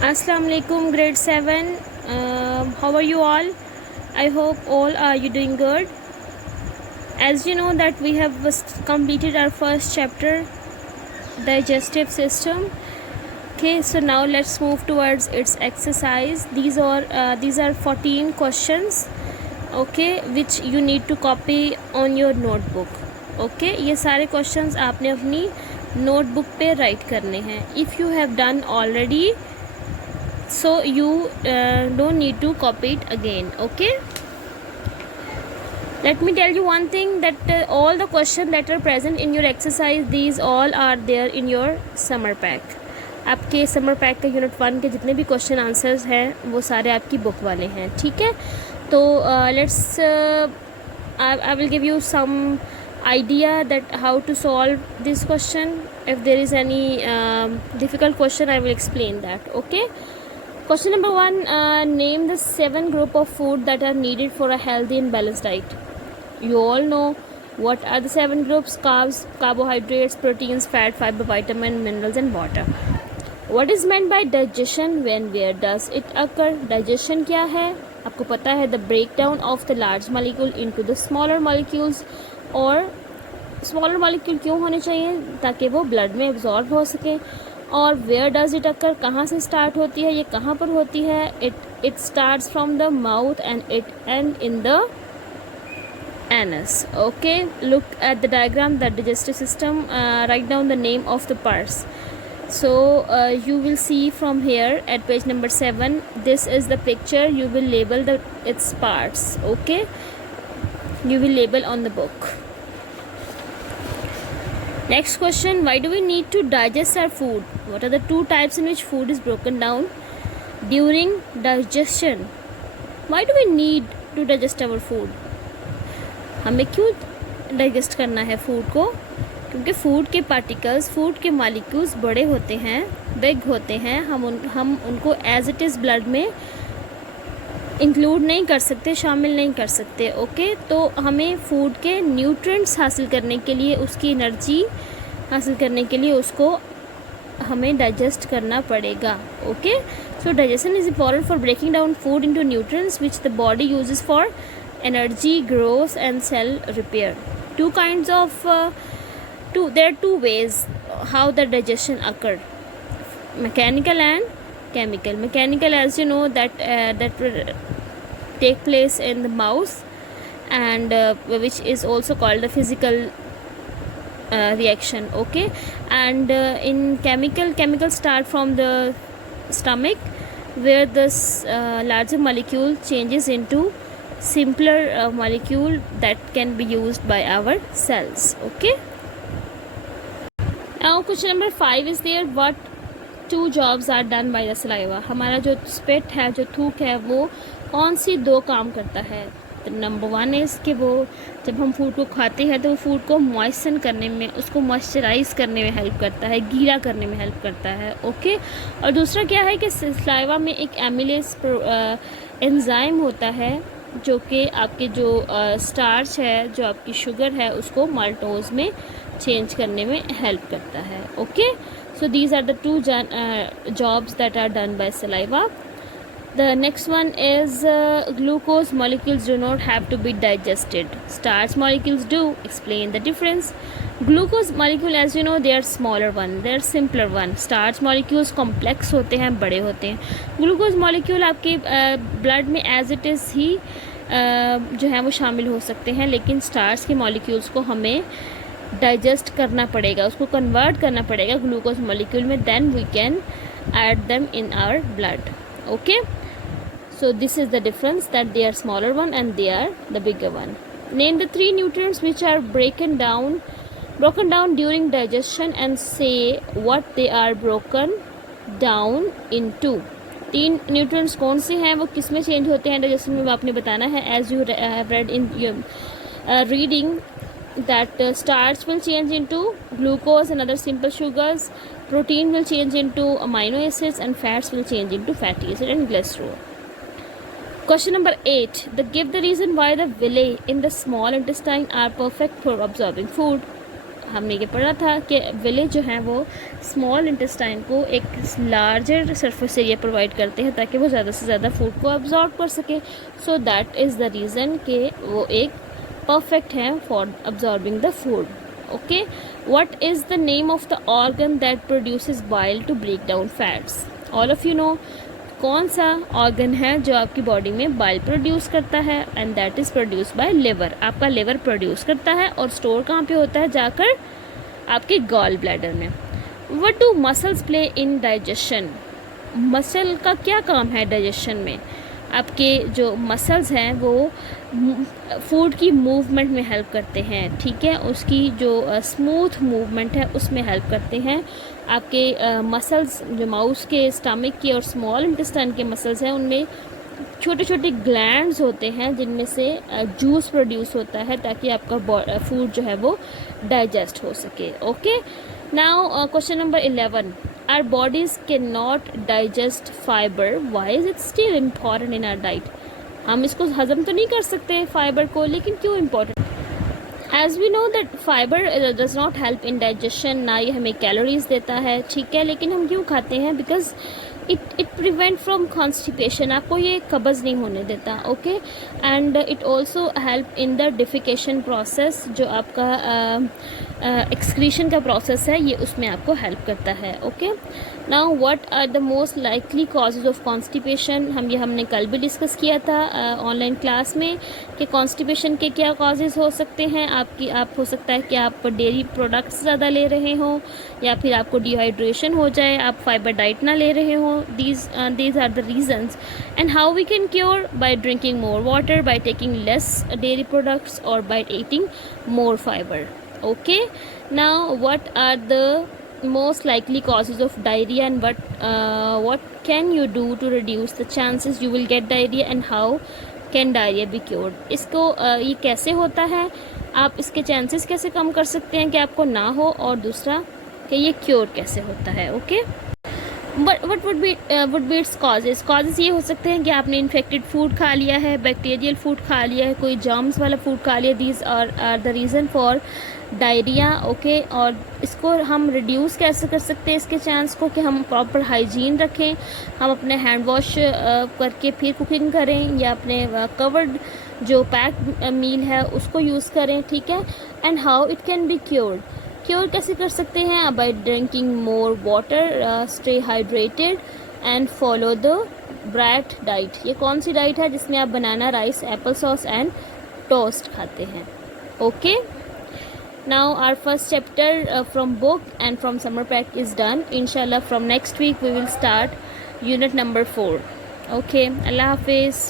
Assalamu alaikum, grade 7. How are you all? I hope all are you doing good. As you know that we have completed our first chapter, digestive system. Okay, so now let's move towards its exercise. These are 14 questions, okay, which you need to copy on your notebook. Okay, ये सारे questions आपने अपनी notebook पे write करने हैं. If you have done already, so you don't need to copy it again. Okay, let me tell you one thing, that all the questions that are present in your exercise, these all are there in your summer pack. आपके summer pack का unit 1 के जितने भी question answers हैं वो सारे आपकी book वाले हैं. ठीक है, तो let's I will give you some idea that how to solve this question. If there is any difficult question, I will explain that. Okay, question number 1, name the 7 group of food that are needed for a healthy and balanced diet. You all know what are the 7 groups: carbs, carbohydrates, proteins, fat, fiber, vitamin, minerals and water. What is meant by digestion? When, where does it occur? Digestion क्या है आपको पता है? The breakdown of the large molecule into the smaller molecules. और smaller molecule क्यों होने चाहिए? ताकि वो ब्लड में एब्जॉर्ब हो सके. और वेयर डज इट अकर, कहाँ से स्टार्ट होती है, ये कहाँ पर होती है? It starts from the mouth and it and in the anus. Okay, look at the diagram, the digestive system. Write down the name of the parts. So you will see from here at page number 7, this is the picture. You will label its parts. Okay, you will label on the book. Next question, why do we need to digest our food? What are the 2 types in which food is broken down during digestion? Why do we need to digest our food? हमें क्यों digest करना है food को? क्योंकि food के particles, food के molecules बड़े होते हैं, बिग होते हैं. हम उनको एज इट इज़ ब्लड में इंक्लूड नहीं कर सकते, शामिल नहीं कर सकते. ओके, तो हमें फूड के न्यूट्रिएंट्स हासिल करने के लिए, उसकी एनर्जी हासिल करने के लिए उसको हमें डाइजेस्ट करना पड़ेगा. Okay, so digestion is important for breaking down food into nutrients which the body uses for energy, growth and cell repair. There are 2 ways how the digestion occurred: mechanical and chemical. Mechanical, as you know, that take place in the mouth, and which is also called the physical reaction. Okay, and in chemical start from the stomach, where this larger molecule changes into simpler molecule that can be used by our cells. Okay, now question number 5 is there. What 2 jobs are done by the saliva? हमारा जो स्पेट है, जो थूक है, वो कौन सी 2 काम करता है? तो नंबर 1 इज़ कि वो जब हम फूड को खाते हैं तो वो फूड को मॉइस्चन करने में, उसको मॉइस्चराइज करने में हेल्प करता है, गीला करने में हेल्प करता है. ओके, और दूसरा क्या है कि सलाइवा में एक एमिलेज एंजाइम होता है जो कि आपके जो स्टार्च है, जो आपकी शुगर है, उसको माल्टोज में चेंज करने में हेल्प करता है. Okay, so these are the 2 jobs that are done by saliva. The next one is glucose molecules do not have to be digested. Starch molecules do. Explain the difference. Glucose molecule, as you know, they are smaller one, they are simpler one. Starch molecules complex होते हैं, बड़े होते हैं. Glucose molecule आपके blood में as it is ही जो है वो शामिल हो सकते हैं, लेकिन स्टार्च के मॉलिक्यूल्स को हमें डाइजेस्ट करना पड़ेगा, उसको कन्वर्ट करना पड़ेगा ग्लूकोज मॉलिक्यूल में. Then we can add them in our blood. Okay, so this is the difference, that they are smaller one and they are the bigger one. Name the 3 nutrients which are broken down during digestion and say what they are broken down into. 3 nutrients कौन से हैं, वो किस में change होते हैं digestion में, वो आपने बताना है. As you have read in your reading that starch will change into glucose and other simple sugars, protein will change into amino acids, and fats will change into fatty acid and cholesterol. Question number 8, give the reason why the villi in the small intestine are perfect for absorbing food. हमने ये पढ़ा था कि village जो हैं वो small intestine को एक लार्जर सरफेस एरिया प्रोवाइड करते हैं ताकि वो ज़्यादा से ज़्यादा फूड को अब्जॉर्ब कर सके। So that is the reason कि वो एक परफेक्ट है for absorbing the food. Okay, what is the name of the organ that produces bile to break down fats? All of you know कौन सा organ है जो आपकी बॉडी में बाइल प्रोड्यूस करता है, and that is produce by liver. आपका liver produce करता है और स्टोर कहाँ पे होता है? जाकर आपके गॉल ब्लैडर में। What do muscles play in digestion? Muscle का क्या काम है डाइजेशन में? आपके जो मसल्स हैं वो फूड की मूवमेंट में हेल्प करते हैं, ठीक है, उसकी जो स्मूथ मूवमेंट है उसमें हेल्प करते हैं। आपके मसल्स जो माउस के, स्टमक के और स्मॉल इंटेस्टाइन के मसल्स हैं उनमें छोटे छोटे ग्लैंड्स होते हैं जिनमें से जूस प्रोड्यूस होता है ताकि आपका फूड जो है वो डाइजेस्ट हो सके। Okay, now question number 11, our bodies can not digest fiber, why is it still important in our diet? हम इसको हजम तो नहीं कर सकते फाइबर को, लेकिन क्यों important? As we know that fiber does not help in digestion, ना ये हमें कैलोरीज देता है, ठीक है, लेकिन हम क्यों खाते हैं? Because it prevent from constipation, आपको ये कब्ज़ नहीं होने देता। Okay, and it also help in the defecation process, जो आपका एक्सक्रीशन का प्रोसेस है ये उसमें आपको हेल्प करता है। Okay, now what are the most likely causes of constipation? हमने कल भी डिस्कस किया था ऑनलाइन क्लास में कि कॉन्स्टिपेशन के क्या कॉजेज़ हो सकते हैं। आप हो सकता है कि आप डेयरी प्रोडक्ट्स ज़्यादा ले रहे हों, या फिर आपको डिहाइड्रेशन हो जाए, आप फाइबर डाइट ना ले रहे हों। these are the reasons, and how we can cure? By drinking more water, by taking less dairy products, or by eating more fiber. Okay, now what are the most likely causes of diarrhea, and what can you do to reduce the chances you will get diarrhea, and how can diarrhea be cured? इसको ये कैसे होता है, आप इसके chances कैसे कम कर सकते हैं कि आपको ना हो, और दूसरा कि ये क्योर कैसे होता है। Okay, but what would be it's causes? Causes ये हो सकते हैं कि आपने इन्फेक्टेड फूड खा लिया है, बैक्टीरियल फूड खा लिया है, कोई जर्म्स वाला फूड खा लिया। These are the reason for diarrhoea. Okay, और इसको हम रिड्यूस कैसे कर सकते हैं इसके चांस को? कि हम प्रॉपर हाइजीन रखें, हम अपने हैंड वॉश करके फिर कुकिंग करें, या अपने कवर्ड जो पैक मील है उसको यूज़ करें, ठीक है। And how it can be cured? Cure कैसे कर सकते हैं? By drinking more water, stay hydrated, and follow the BRAT diet. ये कौन सी डाइट है? जिसमें आप banana, rice, apple sauce and toast खाते हैं। Okay, now our first chapter from book and from summer pack is done. इंशाल्लाह from next week we will start unit number 4। Okay, अल्लाह हाफिज़।